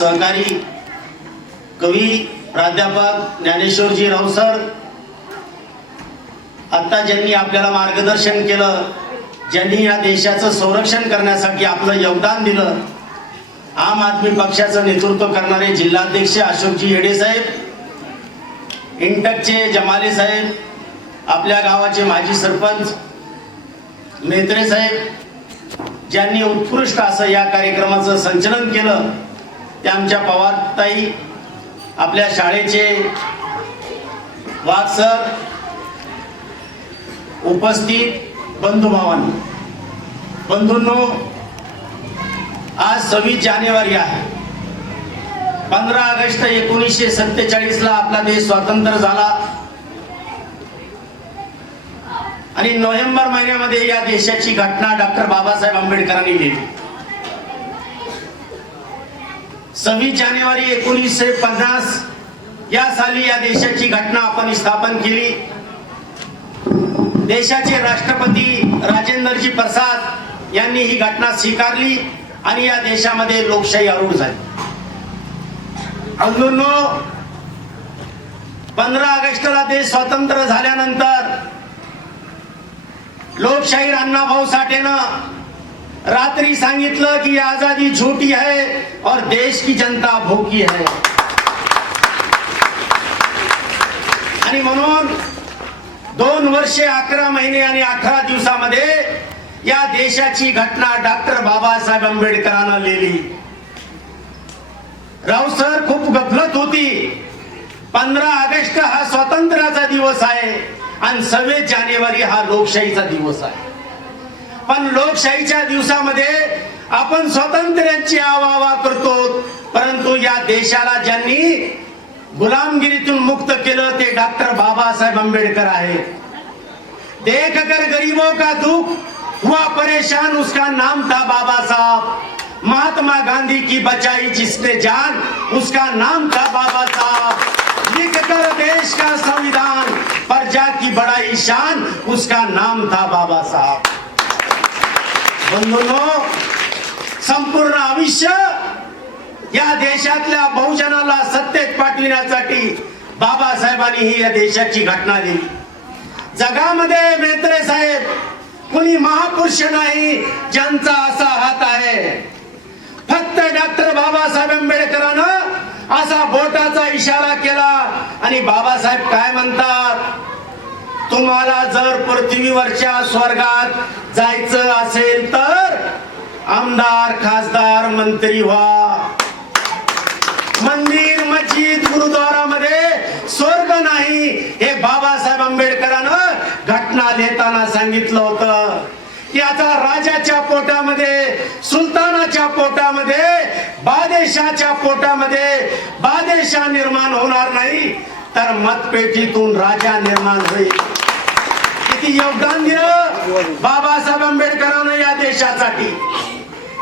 सहकारी कवी प्राध्यापक ज्ञानेश्वरजी राव सर आता ज्यांनी आपल्याला मार्गदर्शन केलं, ज्यांनी या देशाचं संरक्षण करण्यासाठी आपलं योगदान दिलं, आम आदमी पक्षाचं नेतृत्व करणारे जिल्हाध्यक्ष अशोकजी येडे साहेब, इंटकचे जमाले साहेब, आपल्या गावाचे माजी सरपंच मेत्रे साहेब, ज्यांनी उत्कृष्ट असं या कार्यक्रमाचं संचालन केलं, ते आमच्या पवारताई, आपल्या शाळेचे वाघ सर, उपस्थित बंधूंनो, आज 26 जानेवारी आहे. 15 ऑगस्ट 1947 ला आपला देश स्वतंत्र झाला आणि नोव्हेंबर महिन्यामध्ये या देशाची घटना डॉक्टर बाबासाहेब आंबेडकरांनी लिहिली. 26 जानेवारी 1950 या साली या देशाची घटना आपण स्थापन केली. देशाचे राष्ट्रपती राजेंद्रजी प्रसाद यांनी ही घटना स्वीकारली आणि या देशामध्ये लोकशाही आरूढ झाली. बंधूंनो, 15 ऑगस्टला देश स्वतंत्र झाल्यानंतर लोकशाहीर अण्णाभाऊ साठेनं रात्री सांगितलं की आजादी झूठी है और देश की जनता भूखी है. आणि म्हणून 2 वर्षे 11 महिने आणि 18 दिवसामध्ये या देशाची घटना डॉक्टर बाबासाहेब आंबेडकरांना लिहिली. राव सर खूप गफलत होती. 15 ऑगस्ट हा स्वातंत्र्याचा दिवस आहे आणि 26 जानेवारी हा लोकशाहीचा दिवस आहे. पण लोकशाहीच्या दिवसामध्ये आपण स्वातंत्र्याची आवाहन करतो, परंतु या देशाला ज्यांनी गुलामगिरीतून मुक्त केलं ते डॉक्टर बाबासाहेब आंबेडकर आहेत. देख कर गरीबों का दुख हुआ परेशान, उसका नाम था बाबा साहब. महात्मा गांधी की बचाई जिसने जान, उसका नाम था बाबा साहब. लिख कर देश का संविधान, प्रजा की बड़ाई शान, उसका नाम था बाबा साहब. बंधूंनो, संपूर्ण आयुष्य या देशातल्या बहुजनाला सत्तेत पाठविण्यासाठी बाबासाहेबांनी ही या देशाची घटना दिली. जगामध्ये मेत्रे साहेब कुणी महापुरुष नाही ज्यांचा असा हात आहे. फक्त डॉक्टर बाबासाहेब आंबेडकरांना असा बोटाचा इशारा केला आणि बाबासाहेब काय म्हणतात, तुम्हाला जर पृथ्वीवरच्या स्वर्गात जायचं असेल तर आमदार, खासदार, मंत्री व्हा. मंदिर, मस्जिद, गुरुद्वारा मध्ये स्वर्ग नाही हे बाबासाहेब आंबेडकरांनं घटना लिहिताना सांगितलं होतं. की आता राजाच्या पोटामध्ये, सुलतानाच्या पोटामध्ये, बादशाच्या पोटामध्ये बादशाह निर्माण होणार नाही, तर मतपेटीतून राजा निर्माण होईल. किती योगदान दिलं बाबासाहेब आंबेडकरांना या देशासाठी,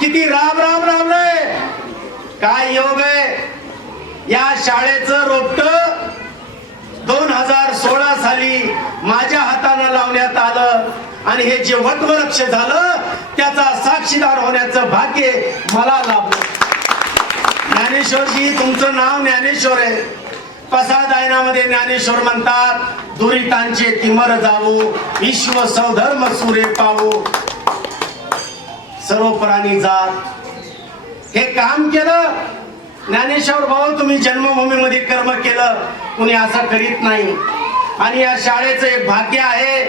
किती राबलंय. काय योग आहे. या शाळेचं रोपटं 2016 साली माझ्या हाताने लावण्यात आलं आणि हे जे वटवृक्ष झालं त्याचा साक्षीदार होण्याचं भाग्य मला लाभलं. ज्ञानेश्वरजी, तुमचं नाव ज्ञानेश्वर आहे. पसायदानामध्ये ज्ञानेश्वर म्हणतात, दुरितांचे तिमर जावो, विश्व सौधर्म सुरे पावो, सर्व प्राणी जात. हे काम केलं ज्ञानेश्वर भाऊ. तुम्ही जन्मभूमीमध्ये कर्म केलं, कुणी असं करीत नाही. आणि या शाळेचं एक भाग्य आहे.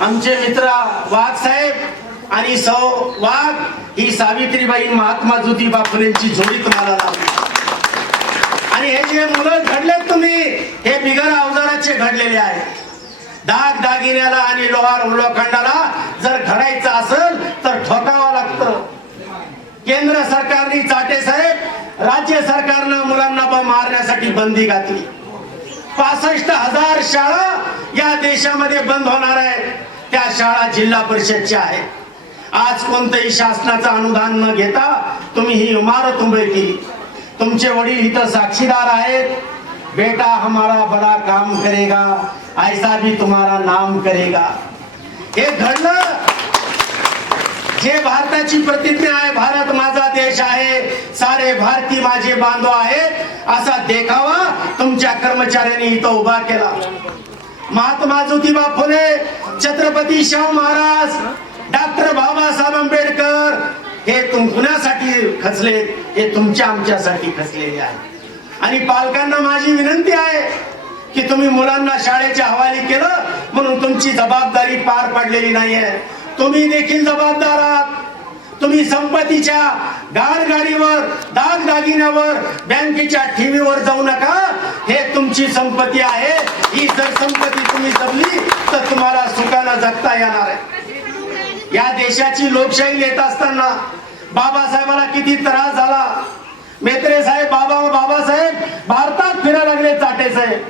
आमचे मित्र वाघ साहेब आणि सौ वाघ ही सावित्रीबाई महात्मा ज्योतिबा फुलेंची जोडी तुम्हाला लाभली. आणि हे जे मुलं घडलेत तुम्ही, हे बिगर अवजाराचे घडलेले आहेत. दाग दागिन्याला आणि लोखंडाला जर घडायचं असेल तर ठोकावं लागतं. केंद्र सरकारने, चाटे साहेब, राज्य सरकारनं मुलांना मारण्यासाठी बंदी घातली. 65,000 शाळा या देशामध्ये बंद होणार आहेत. त्या शाळा जिल्हा परिषदच्या आहेत. आज कोणतंही शासनाचं अनुदान न घेता तुम्ही ही इमारत उभी केली. तुमचे वडील इथं साक्षीदार आहेत. बेटा हमारा बड़ा काम करेगा, ऐसा भी तुम्हारा नाम करेगा. हे घडलं हे भारताची प्रतिज्ञा आहे, भारत माझा देश आहे, सारे भारतीय माझे बांधव आहेत, असा देखावा तुमच्या कर्मचाऱ्यांनी इथं उभा केला. महात्मा ज्योतिबा फुले, छत्रपती शाहू महाराज, डॉक्टर बाबासाहेब आंबेडकर हे कुणासाठी खचलेत? हे तुमच्या आमच्यासाठी खचलेले आहे. आणि पालकांना माझी विनंती आहे की तुम्ही मुलांना शाळेच्या हवाली केलं म्हणून तुमची जबाबदारी पार पडलेली नाहीये. तुम्ही देखील जबाबदार आहात. तुम्ही संपत्तीच्या गाडगाडीवर, दागदागिन्यावर, बँकेच्या ठेवीवर जाऊ नका. हे तुमची संपत्ती आहे. ही जर संपत्ती तुम्ही जपली तर तुम्हाला सुखाला जगता येणार आहे. या देशाची लोकशाही येत असताना बाबासाहेबाला किती त्रास झाला. मेत्रे साहेब, बाबासाहेब भारतात फिरायला लागले, चाटे साहेब.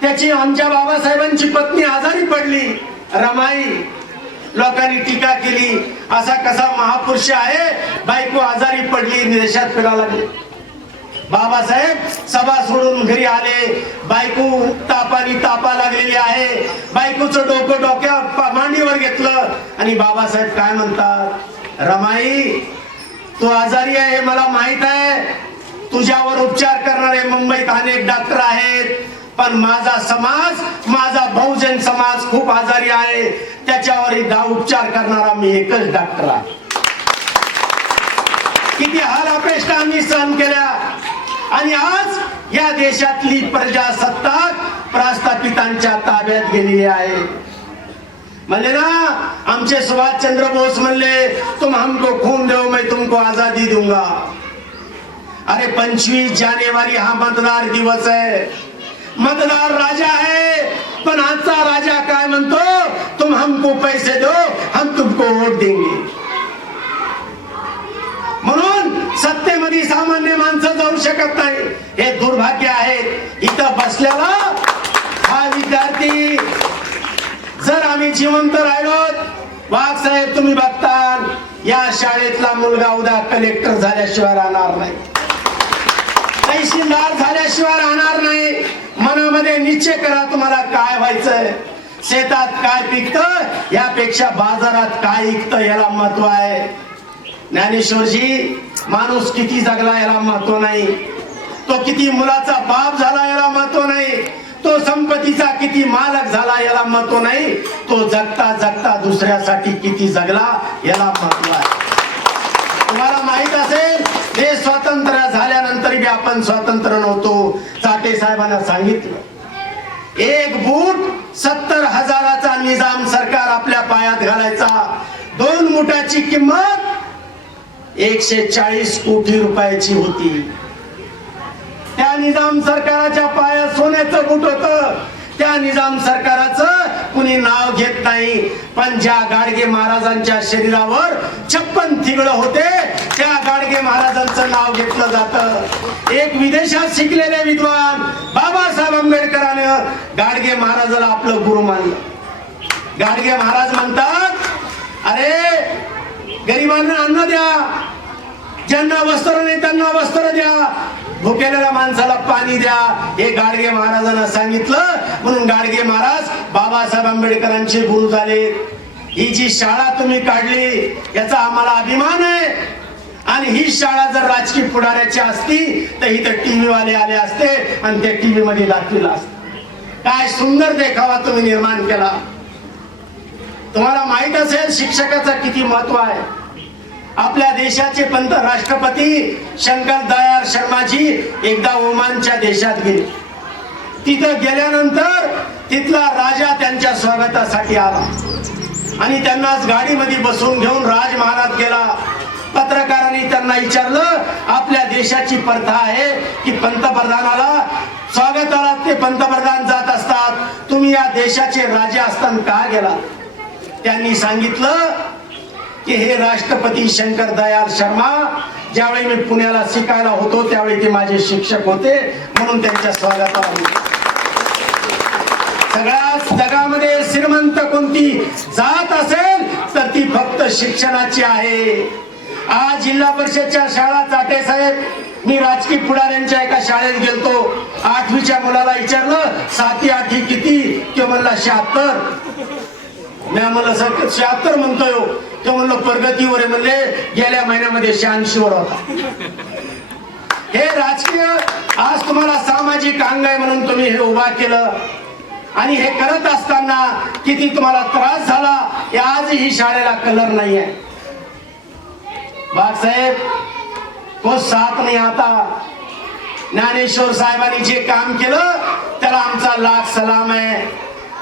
त्याची आमच्या बाबासाहेबांची पत्नी आजारी पडली, रमाई. लोकांनी टीका केली, असा कसा महापुरुष आहे, बायको आजारी पडली, देशात फिरायला लागले. बाबासाहेब सभा सोडून घरी आले. बायको तापा लागलेली आहे. बायकोचं डोकं डोक्या मांडीवर घेतलं आणि बाबासाहेब काय म्हणतात, रमाई तू आजारी आहे हे मला माहित आहे. तुझ्यावर उपचार करणारे मुंबईत अनेक डॉक्टर आहेत, पण माझा समाज, माझा बहुजन समाज खूप आजारी आहे. त्याच्यावर उपचार करणारा मी एकच डॉक्टर आहे. किती हाल अपेष्टा आम्ही सहन केल्या. आणि आज या देशातली प्रजासत्ताक प्रस्थापितांच्या ताब्यात गेलेली आहे. म्हणले ना आमचे सुभाषचंद्र बोस म्हणले, तुम हमको खून दो मैं तुमको आजादी दूंगा. अरे 25 जानेवारी हा मतदार दिवस आहे. मतदार राजा है, पण आजचा राजा काय म्हणतो, तुम हमको पैसे दो हम तुमको वोट देंगे. म्हणून सत्तेमध्ये सामान्य माणसं जाऊ शकत नाही. हे दुर्भाग्य आहे. इथं बसलेला हा विद्यार्थी, जर आम्ही जिवंत राहिलो, वाघ साहेब तुम्ही बघता या शाळेतला मुलगा उद्या कलेक्टर झाल्याशिवाय राहणार नाही, तहसीलदार झाल्याशिवाय राहणार नाही. मनामध्ये निश्चय करा तुम्हाला काय व्हायचंय. शेतात काय पिकतं यापेक्षा बाजारात काय विकतं याला महत्व आहे. ज्ञानेश्वरजी माणूस किती जगला याला महत्व नाही. तो किती मुलाचा बाप झाला याला महत्व नाही. तो संपत्तीचा किती मालक झाला याला महत्व नाही. तो जगता जगता दुसऱ्यासाठी किती जगला याला महत्व आहे. तुम्हाला माहित असेल देश स्वातंत्र्य झाल्यानंतर बी आपण स्वतंत्र नव्हतो. चाटे साहेबांना सांगितलं एक बूट 70,000चा निजाम सरकार आपल्या पायात घालायचा. 2 मुठाची किंमत 140 कोटी रुपयाची होती. त्या निजाम सरकाराच्या पायात सोन्याचं बूट होतं. त्या निजाम सरकाराचं कुणी नाव घेत नाही. पण ज्या गाडगे महाराजांच्या शरीरावर 56 थिगळ होते त्या गाडगे महाराजांचं नाव घेतलं जातं. एक विदेशात शिकलेले विद्वान बाबासाहेब आंबेडकरांनी गाडगे महाराजाला आपलं गुरु मानलं. गाडगे महाराज म्हणतात, अरे गरिबांना अन्न द्या, ज्यांना वस्त्र नाही त्यांना वस्त्र द्या, भुकेलेल्या माणसाला पाणी द्या. हे गाडगे महाराजांना सांगितलं. म्हणून गाडगे महाराज बाबासाहेब आंबेडकरांचे गुरु झाले. ही जी शाळा तुम्ही काढली याचा आम्हाला अभिमान आहे. आणि ही शाळा जर राजकीय पुढाऱ्याची असती तर इथं टीव्ही वाले आले असते आणि ते टीव्ही मध्ये दाखविलं असतं. काय सुंदर देखावा तुम्ही निर्माण केला. तुम्हाला माहित असेल शिक्षकाचा किती महत्व आहे. आपल्या देशाचे राष्ट्रपती शंकर दयाळ शर्माजी एकदा ओमानच्या देशात गेले. तिथं गेल्यानंतर तिथला राजा त्यांच्या स्वागतासाठी आला आणि त्यांनाच गाडीमध्ये बसवून घेऊन राजमहालात गेला. पत्रकारांनी त्यांना विचारलं, आपल्या देशाची प्रथा आहे की पंतप्रधानाला स्वागताला ते पंतप्रधान जात असतात, तुम्ही या देशाचे राजे असताना का गेला. त्यांनी सांगितलं की हे राष्ट्रपती शंकर दयाळ शर्मा ज्यावेळी मी पुण्याला शिकायला होतो त्यावेळी ते माझे शिक्षक होते, म्हणून त्यांच्या स्वागताला. सगळ्या जगामध्ये श्रीमंत कोणती जात असेल तर ती फक्त शिक्षणाची आहे. आज जिल्हा परिषदच्या शाळा चाटे साहेब, मी राजकीय पुढाऱ्यांच्या एका शाळेत गेलतो. 8वीच्या मुलाला विचारलं 7 8 किती, तो म्हणला 76. मी म्हणलं 76 म्हणतोय. तो म्हणलो प्रगतीवर आहे, म्हणले गेल्या महिन्यामध्ये 86 वर होता. हे राजकीय आज तुम्हाला सामाजिक अंग आहे म्हणून तुम्ही हे उभा केलं आणि हे करत असताना किती तुम्हाला त्रास झाला, हे आजही शाळेला कलर नाही आहे. बाळासाहेब को साथ नहीं आता. ज्ञानेश्वर साहेबांनी जे काम केलं त्याला आमचा लाख सलाम है.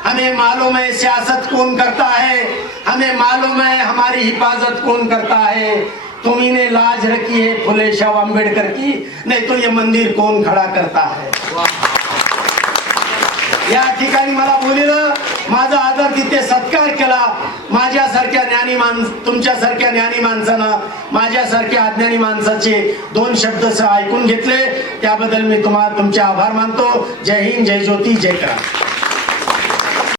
हमें मालूम है सियासत कौन करता है, हमें मालूम है हमारी हिफाजत कौन करता है. तुम्ही ने लाज रखी है फुले शाह आंबेडकर की, नहीं तो ये मंदिर कौन खड़ा करता है. या ठिकाणी मला बोलिलं, माझा आदर तिथे सत्कार केला. माझ्यासारख्या तुमच्यासारख्या ज्ञानी माणसानं माझ्यासारख्या अज्ञानी माणसाचे 2 शब्द ऐकून घेतले, त्याबद्दल मी तुमचे आभार मानतो. जय हिंद, जय ज्योती, जय क्रांती.